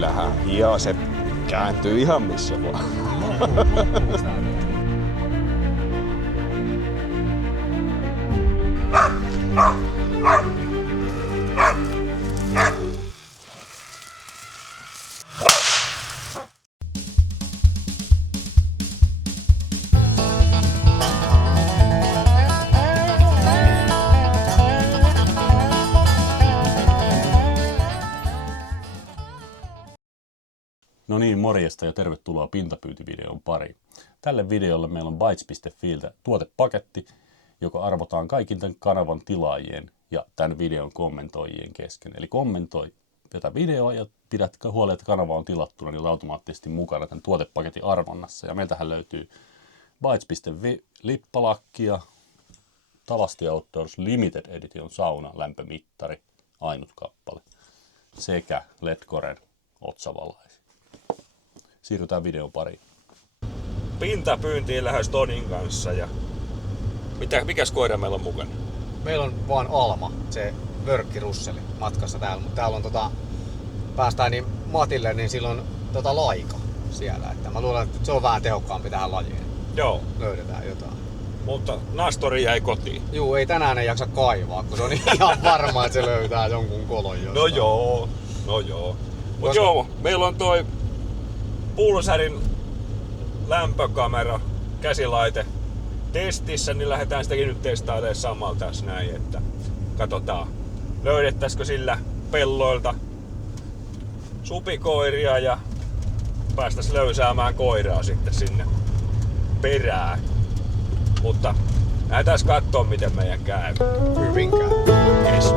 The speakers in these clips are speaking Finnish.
kyllähän hiaset kääntyy ihan missä vaan. No niin, morjesta ja tervetuloa pintapyytivideon pariin. Tälle videolle meillä on Bytes.filtä tuotepaketti, joka arvotaan kaikilta kanavan tilaajien ja tämän videon kommentoijien kesken. Eli kommentoi tätä videoa ja pidät huolta, että kanava on tilattuna, niin automaattisesti mukana tämän tuotepaketin arvonnassa. Ja meiltähän löytyy Bytes.fi lippalakkia, Tavasti Outdoors Limited Edition sauna lämpömittari, ainut kappale, sekä LED-koren otsavalaisi. Siirrytään videon pariin. Pintapyyntiin lähes Tonin kanssa ja mikäs koira meillä on mukana? Meillä on vaan Alma, se vörkkirusseli matkassa täällä, mutta täällä on päästään niin Matille, niin silloin laika siellä, että mä luulen, että se on vähän tehokkaampi tähän lajiin. Joo. Löydetään jotain. Mutta Nastori jäi kotiin. Juu, ei tänään ei jaksa kaivaa, kun se on ihan varma, että se löytää jonkun kolon jostain. No joo. Mut joo, meillä on toi Pulsarin lämpökamera, käsilaite testissä, niin lähdetään sitäkin nyt testailemaan samalla tässä näin, että katsotaan löydettäisikö sillä pelloilta supikoiria ja päästäisiin löysäämään koiraa sitten sinne perään. Mutta lähdetään katsoa miten meidän käy. Hyvin käy. Yes.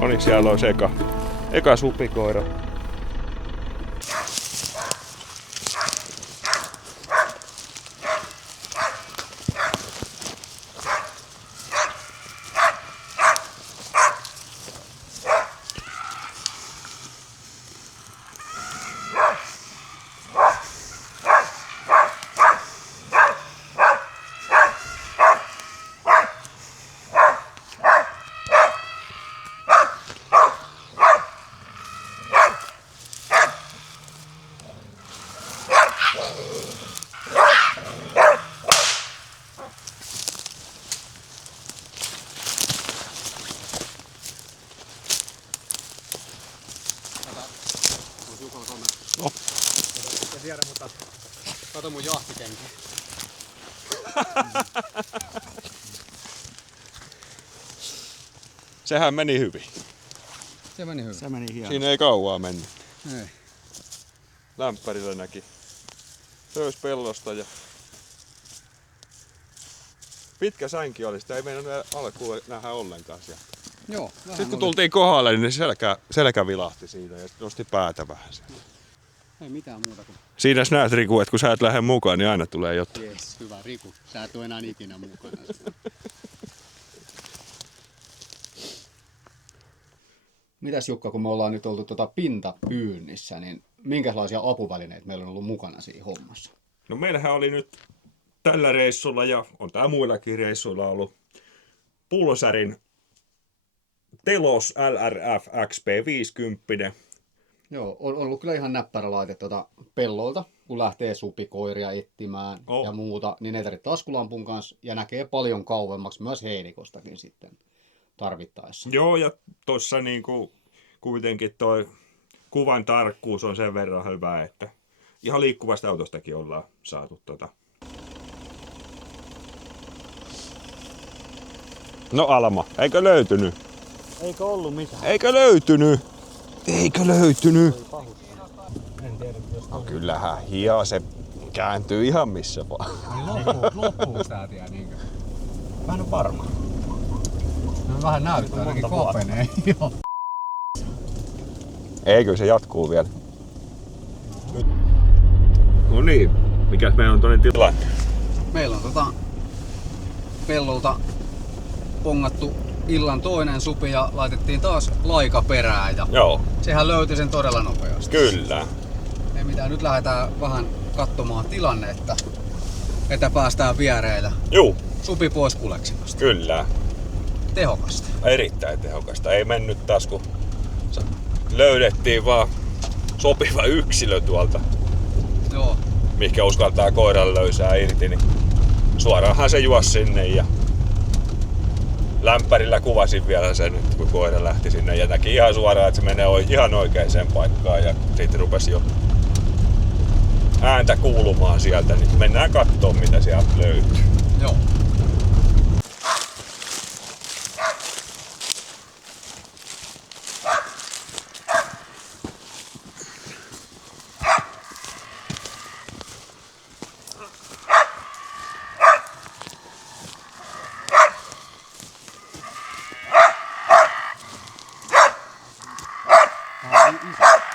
Onneksi siellä olisi eka supikoira. No. En tiedä, mutta kato mun jahtikenki. Sehän meni hyvin. Se meni hyvin. Se meni hienosti. Siinä ei kauaa mennyt. Ei. Lämpärillä näki söys pellosta ja pitkä sänki oli, sitä ei meinannut alkuun nähdä ollenkaan siellä. Joo. Sitten kun tultiin kohdalle, niin selkä vilahti siinä ja nosti päätä vähän siellä. Ei mitään muuta kuin... Siinä sä näet, Riku, että kun sä et lähde mukaan, niin aina tulee jotain. Jes, hyvä Riku. Sä et ole enää ikinä mukana. Mitäs Jukka, kun me ollaan nyt oltu pintapyynnissä, niin minkälaisia apuvälineitä meillä on ollut mukana siinä hommassa? No meillähän oli nyt tällä reissulla ja on tää muillakin reissuilla ollut Pulsarin Telos LRF XP50. Joo, on ollut kyllä ihan näppärä laite pellolta, kun lähtee supikoiria etsimään ja muuta, niin ei tarvitse taskulampun kanssa ja näkee paljon kauemmaksi myös heinikostakin sitten tarvittaessa. Joo, ja tossa niinku kuitenkin toi kuvan tarkkuus on sen verran hyvä, että ihan liikkuvasta autostakin ollaan saatu No Alma, eikö löytynyt? Eikö ollut mitään? Eikö löytynyt? En tiedä, jos No kyllähän hiaset kääntyy ihan missä vaan. Loppuuko tää tie niinkö? mä en ole varma. No vähän näyttää, ainakin kopenee. Joo. Ei, kyllä se jatkuu vielä. No niin, mikäs meillä on toinen tilanne? Meillä on pellolta pongattu illan toinen supi ja laitettiin taas laika perään ja Joo. sehän löytyi sen todella nopeasti. Kyllä. Ei mitään, nyt lähdetään vähän katsomaan tilannetta, että päästään viereillä. Juu, Supi pois kuleksimasta. kyllä. Tehokasta. Erittäin tehokasta. Ei mennyt taas, kun löydettiin vaan sopiva yksilö tuolta, Joo. mikä uskaltaa koiran löysää irti, niin suoraanhan se juosi sinne ja lämpärillä kuvasin vielä sen, että kun koira lähti sinne ja näki ihan suoraan, että se menee ihan oikeaan paikkaan ja sitten rupesi jo ääntä kuulumaan sieltä, niin mennään katsomaan mitä sieltä löytyy. Joo.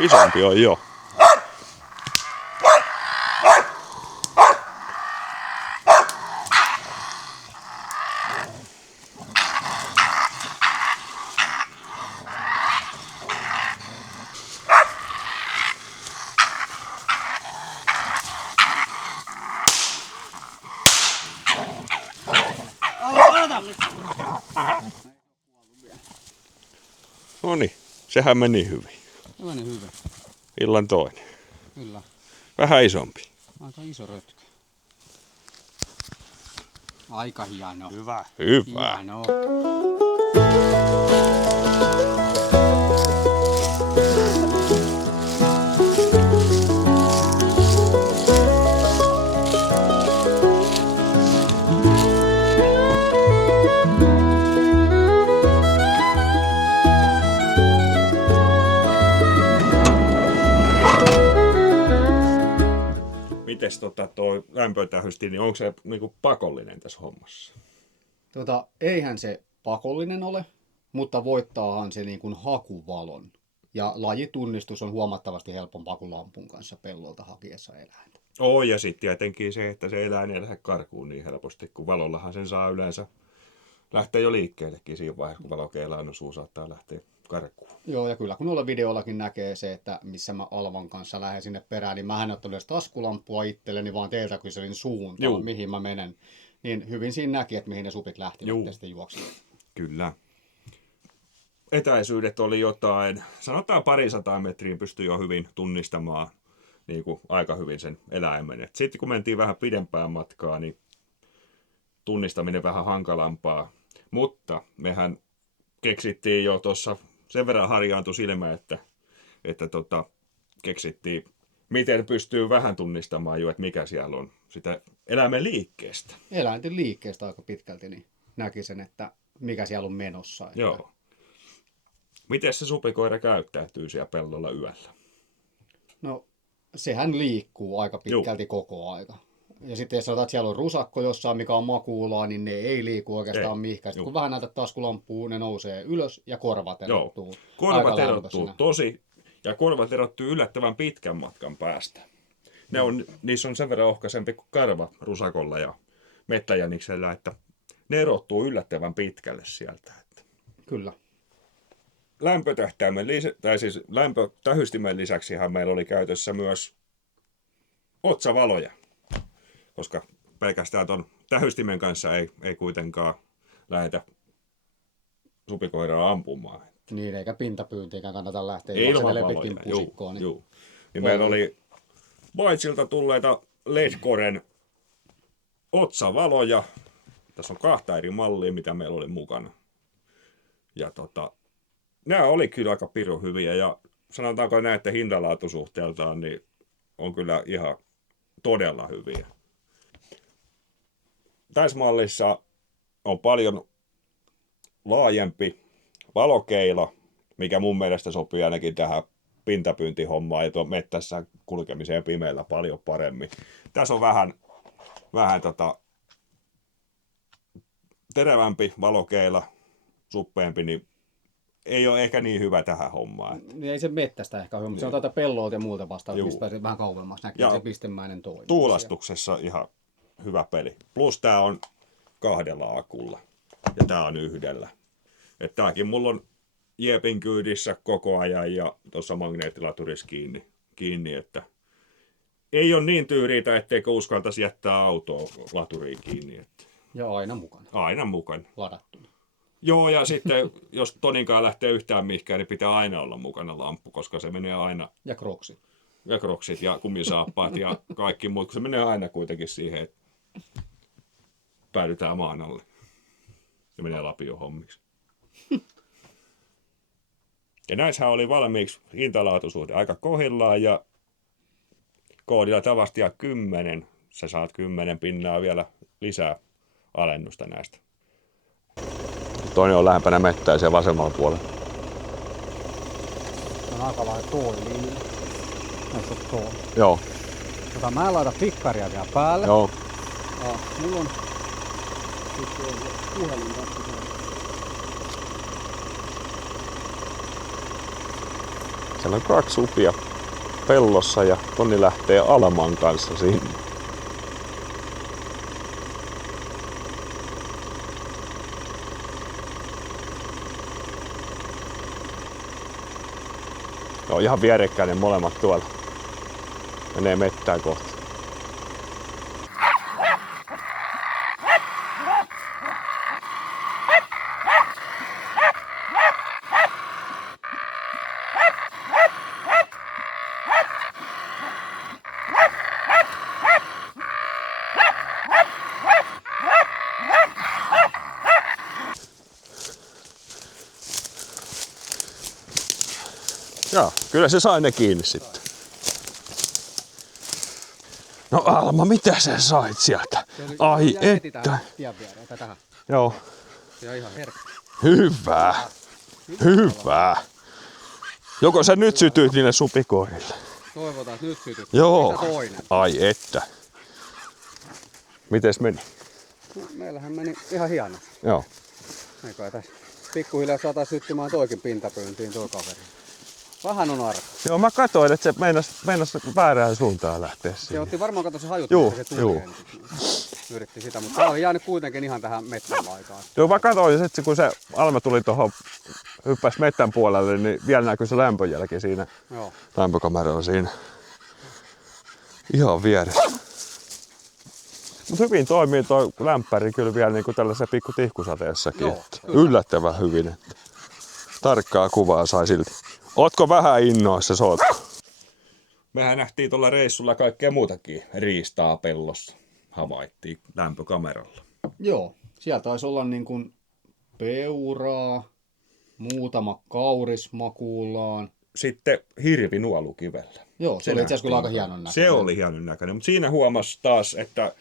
Isompi on jo. Noniin, sehän meni hyvin. Sellainen hyvä. Illan toinen. Kyllä. Vähän isompi. Aika iso rötkö. Aika hieno. Hyvä. Hyvä. Hieno. Mites toi lämpötähysti, niin onko se niinku pakollinen tässä hommassa? Eihän se pakollinen ole, mutta voittaahan se niin kuin hakuvalon. Ja lajitunnistus on huomattavasti helpompaa kuin lampun kanssa pellolta hakiessa eläintä. Ja sitten tietenkin se, että se eläin ei lähde karkuun niin helposti, kun valollahan sen saa yleensä lähteä jo liikkeellekin siinä vaiheessa, kun valokeilään suu saattaa lähteä karkuun. Joo, ja kyllä kun noilla videollakin näkee se, että missä mä Alvan kanssa lähden sinne perään, niin mähän en ottanut edes taskulampua itselleni, vaan teiltä kyselin suuntaan, Juu. mihin mä menen. Niin hyvin siinä näki, että mihin ne supit lähtivät Juu. ja sitten juoksivat. Kyllä. Etäisyydet oli jotain, sanotaan 200 metriin pystyi jo hyvin tunnistamaan niin kuin aika hyvin sen eläimen. Sitten kun mentiin vähän pidempään matkaa, niin tunnistaminen vähän hankalampaa. Mutta mehän keksittiin jo tuossa, sen verran harjaantui silmä, että keksittiin, miten pystyy vähän tunnistamaan jo, että mikä siellä on sitä eläimen liikkeestä. Eläinten liikkeestä aika pitkälti niin näki sen, että mikä siellä on menossa. Että... Joo. Miten se supikoira käyttäytyy siellä pellolla yöllä? No, sehän liikkuu aika pitkälti koko aika. Ja sitten jos sanotaan, että siellä on rusakko jossain, mikä on makuulaa, niin ne ei liiku oikeastaan mihinkään. Kun vähän näytät taskulampua, ne nousee ylös ja korvat erottuu. Korvat erottuu tosi, ja korvat erottuu yllättävän pitkän matkan päästä. Niissä on sen verran ohkaisempi kuin karva rusakolla ja mettäjäniksellä, että ne erottuu yllättävän pitkälle sieltä. Kyllä. Lämpötähystimen lisäksihän meillä oli käytössä myös otsavaloja, koska pelkästään tuon tähystimen kanssa ei kuitenkaan lähdetä supikoiraa ampumaan. Niin, eikä pintapyyntiinkään kannata lähteä Ilman pitkin valoja, pusikkoon. Niin meillä oli Baitsilta tulleita LED-koren otsavaloja. Tässä on 2 eri mallia, mitä meillä oli mukana. Ja nämä oli kyllä aika pirun hyviä ja sanotaanko näette hintalaatusuhteeltaan, niin on kyllä ihan todella hyviä. Tässä mallissa on paljon laajempi valokeila, mikä mun mielestä sopii ainakin tähän pintapyyntihommaan ja tuon mettässä kulkemiseen pimeällä paljon paremmin. Tässä on vähän terävämpi valokeila, suppeempi, niin ei ole ehkä niin hyvä tähän hommaan. Niin ei se mettästä ehkä ole, mutta se on tätä pellolta ja muulta vastaan, Juu. mistä pääsee vähän kauemmaksi näkyy Ja se pistemäinen toimii. Tuulastuksessa ihan hyvä peli. Plus tää on 2 akulla ja tää on 1. Että tääkin mulla on Jepin kyydissä koko ajan ja tuossa magneettilaturissa kiinni, että ei ole niin tyyriitä, etteikö uskaltaisi jättää autoa laturiin kiinni. Että Ja aina mukana. aina mukana. Ladattuna. Joo, ja sitten jos Toninkaan lähtee yhtään mihinkään, niin pitää aina olla mukana lamppu, koska se menee aina. Ja kroksit. Ja kroksit ja kumisaappaat ja kaikki muut, kun se menee aina kuitenkin siihen, että päädytään maan alle. Ja menee lapioon hommiksi. Ja näissähän oli valmiiksi hintalaatuisuhde aika kohdillaan ja koodilla Tavastia 10, sä saat 10 pinnaa vielä lisää alennusta näistä. Toinen on lähempänä mettää siellä vasemmalla puolella. On aika lailla toiliin. Näissä on tuo. Joo, Mä en laita pikkaria vielä päälle. joo. Mulla on sitten puhelin tässä. Siellä on 2 supia pellossa ja Toni lähtee Alman kanssa sinne. Ne on ihan vierekkäin ne molemmat tuolla. Menee mettään kohti. Joo, kyllä se sai ne kiinni sitten. No Alma, mitä sä sait sieltä? Ai että. Tähän. Joo. Ja ihan herkkä. Hyvä. Hyvä. Joko sä nyt sytyit niille supikoirille? Toivotaan, että nyt sytyt. Joo. Mitä toinen? Ai että. Mites meni? No, meillähän meni ihan hienosti. Joo. Eikä tässä pikkuhiljaa saata syttymään toikin pintapyyntiin tuo kaveri. Vähän on arka. Joo, mä katsoin, että se meinas väärään suuntaan lähteä Se siihen. otti varmaan kato se hajut, Juu, että se tuli juu. ensiksi. Yritti sitä, mutta tää oli jäänyt kuitenkin ihan tähän metsän laitaan. Joo, mä katsoin, että kun se Alma tuli tuohon, hyppäsi mettän puolelle, niin vielä näkyy se lämpöjälki siinä. Joo. Lämpökameralla siinä. Ihan vieressä. Mutta hyvin toimii tuo lämpäri kyllä vielä niin kuin tällaisessa pikku tihkusateessakin. Joo, Että kyllä. yllättävän hyvin. Että tarkkaa kuvaa sai silti. Ootko vähän innoissa, sootko? Mehän nähtiin tuolla reissulla kaikkea muutakin riistaa pellossa. Havaittiin lämpökameralla. Joo, siellä taisi olla niin kuin peuraa, muutama kauris makuullaan. Sitten hirvinuolukivellä. Joo, se oli itse asiassa kyllä aika hienon näköinen. Se oli hienon näköinen, mutta siinä huomasi taas, että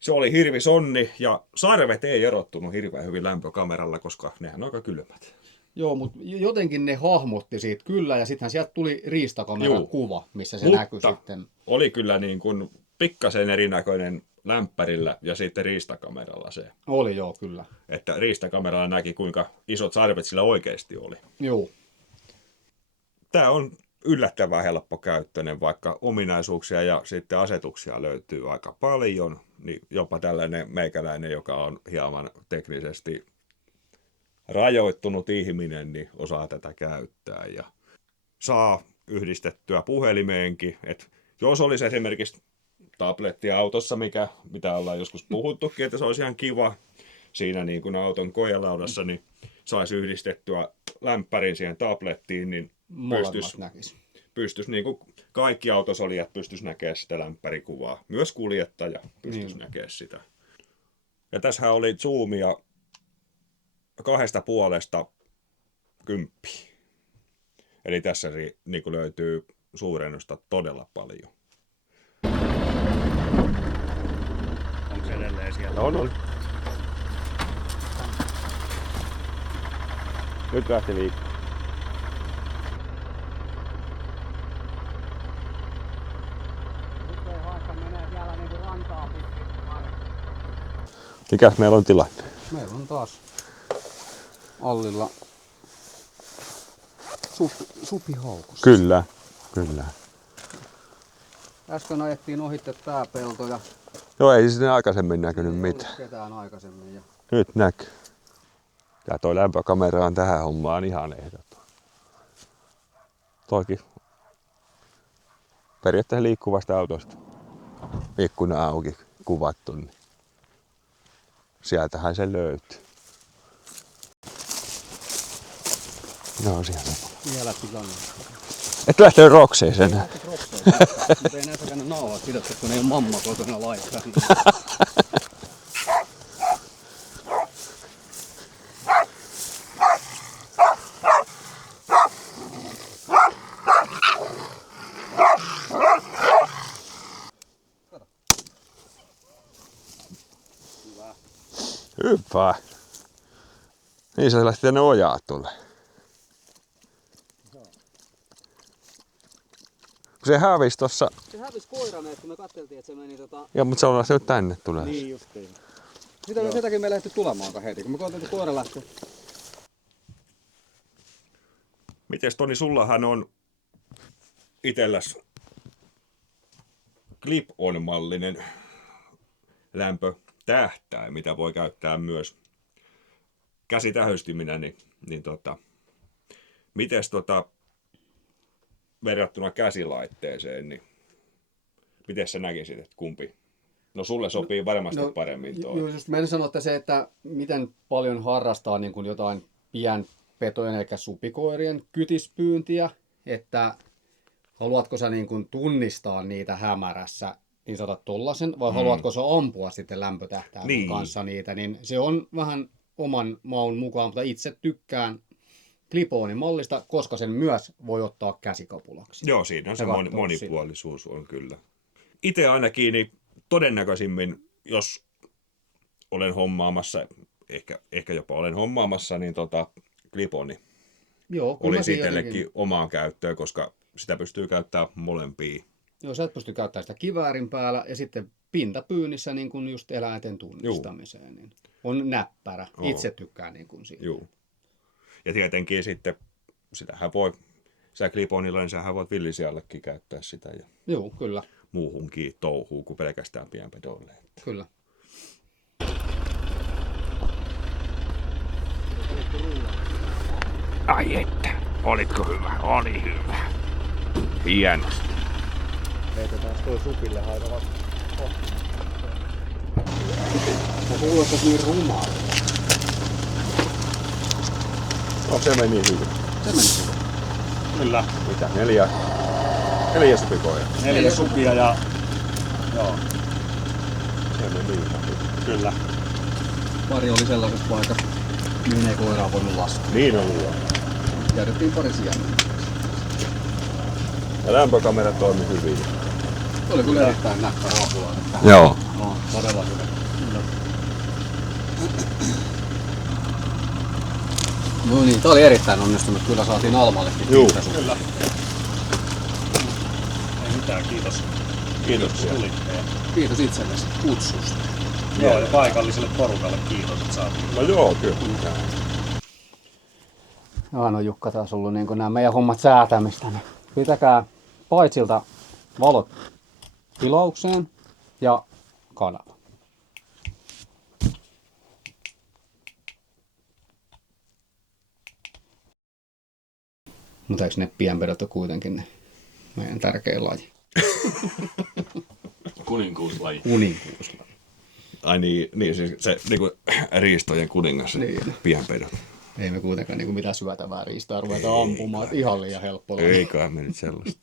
se oli hirvisonni ja sarvet ei erottunut hirveän hyvin lämpökameralla, koska nehän on aika kylmät. Joo, mutta jotenkin ne hahmotti siitä kyllä, ja sittenhän sieltä tuli riistakameran Juu. kuva, missä se Mutta näkyi sitten. oli kyllä niin kuin pikkasen erinäköinen lämpärillä ja sitten riistakameralla se. Oli joo, kyllä. Että riistakameralla näki, kuinka isot sarvet sillä oikeasti oli. Joo. Tämä on yllättävän helppokäyttöinen, vaikka ominaisuuksia ja sitten asetuksia löytyy aika paljon, niin jopa tällainen meikäläinen, joka on hieman teknisesti rajoittunut ihminen, niin osaa tätä käyttää ja saa yhdistettyä puhelimeenkin. Et jos olisi esimerkiksi tabletti autossa, mitä ollaan joskus puhuttukin, että se olisi ihan kiva siinä niin kuin auton kojelaudassa, niin saisi yhdistettyä lämpärin siihen tablettiin, niin pystyisi niin kuin kaikki autosolijat pystyisi näkemään sitä lämpärikuvaa. Myös kuljettaja pystyisi näkemään sitä. Ja tässähän oli zoomia 2,5 kymppiä. Eli tässä niin kuin löytyy suurennusta todella paljon. Onko se edelleen siellä? On. Nyt lähti liikkeelle. Mikäs meillä on tilanne? Meillä on taas Allilla supihaukus. Kyllä, kyllä. Äsken ajettiin ohitte tää pelto ja Joo, ei sinne aikaisemmin näkynyt ei mitään. ollut ketään aikaisemmin. Ja Nyt näkyy. Ja toi lämpökamera on tähän hommaan ihan ehdoton. Toikin periaatteessa liikkuvasta autosta ikkuna auki kuvattu, niin sieltähän se löytyy. No siellä. vielä tilanne. Et lähtenyt rokseeseen. Mutta ei näitä kannata nauhat sidottu, kun ei ole mamma kotona laittaa. Hyppää. Niin se lähti tänne ojaa tulee. Se hävisi tossa. Se hävisi koiraneet, kun me katseltiin, että se meni Joo, mutta se on lähtenyt tänne tulee. Niin justiin. Sitäkin me ei lähty tulemaankaan heti, kun me koetettiin, että koira lähtee. Mites Toni, sullahan on itelläs clip-on-mallinen lämpötähtäin, mitä voi käyttää myös käsitähystiminä, mites verrattuna käsilaitteeseen, niin miten sä näkisit, että kumpi? No sulle sopii varmasti paremmin toi. Just mä en sano, että se, että miten paljon harrastaa niin kuin jotain pienpetojen eli supikoirien kytispyyntiä, että haluatko sä niin kuin tunnistaa niitä hämärässä, niin sä otat tollasen, vai haluatko sä ampua sitten lämpötähtäimen kanssa niitä, niin se on vähän oman maun mukaan, mutta itse tykkään Clip-onin mallista, koska sen myös voi ottaa käsikapulaksi. Joo, siinä on se monipuolisuus on kyllä. Itse ainakin niin todennäköisimmin, jos olen hommaamassa, ehkä jopa olen hommaamassa, niin Clip-oni olisi itsellekin omaan käyttöön, on sitä pystyy käyttämään molempia. Joo, sä et pysty käyttämään sitä kiväärin päällä ja sitten pintapyynnissä niin kuin just eläinten tunnistamiseen. Niin on näppärä. Itse tykkään niin kuin siitä. Joo. Ja tietenkin sitten sitähän voi, sä Clip-onilla, niin sähän voit villisiallekin käyttää sitä ja joo, kyllä. muuhunkin touhuun kuin pelkästään pienpedoille. Kyllä. Ai että, olitko hyvä? Oli hyvä. Hienosti. Heitetään toi supille aika vasta. Mä kuulostais niin rumaa. No se meni hyvin. Se meni hyvin. Kyllä. Mitä? 4 supikoja. 4 supia ja... Joo, Se meni hyvin. kyllä. Pari oli sellaisessa paikassa, mihin ei koiraa voinut laskea. Niin on hyvä. Jäydettiin pari sijaan. Ja lämpökamera toimi hyvin. Oli kyllä erittäin näppärä apulainen. Joo. No, todella hyvä. No niin, tää oli erittäin onnistunut. Kyllä saatiin Almallekin. Juu. Kyllä. Ei mitään, kiitos. Kiitoksia. Tulitte. Kiitos itsellesi kutsusta. Joo, ja paikalliselle porukalle kiitos, että saatiin. No joo, kyllä. No Jukka taas ollut niin nämä meidän hommat säätämistä. Niin pitäkää paitsilta valot tilaukseen ja kanava. Mutta eikö ne pienpedot ole kuitenkin ne meidän tärkein laji? Kuninkuuslaji. Kuninkuuslaji. Ai niin siis se niinku riistojen kuningas, Niin. pienpedot. Ei me kuitenkaan niin mitään syötävää riistaa ruveta ampumaan. Ihan liian helppo laji. Eiköhän me nyt sellaista.